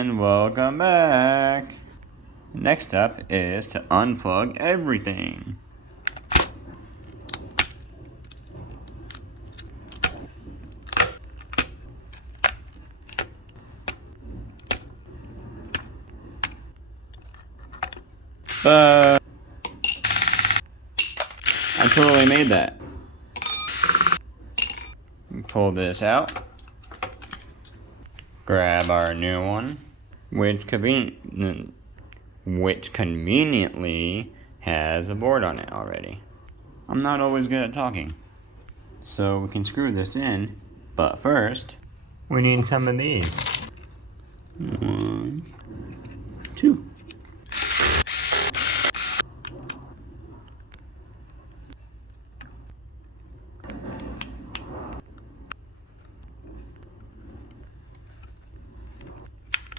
And welcome back. Next up is to unplug everything. But I totally made that. Pull this out. Grab our new one, which conveniently has a board on it already. I'm not always good at talking, so we can screw this in, but first, we need some of these. 1,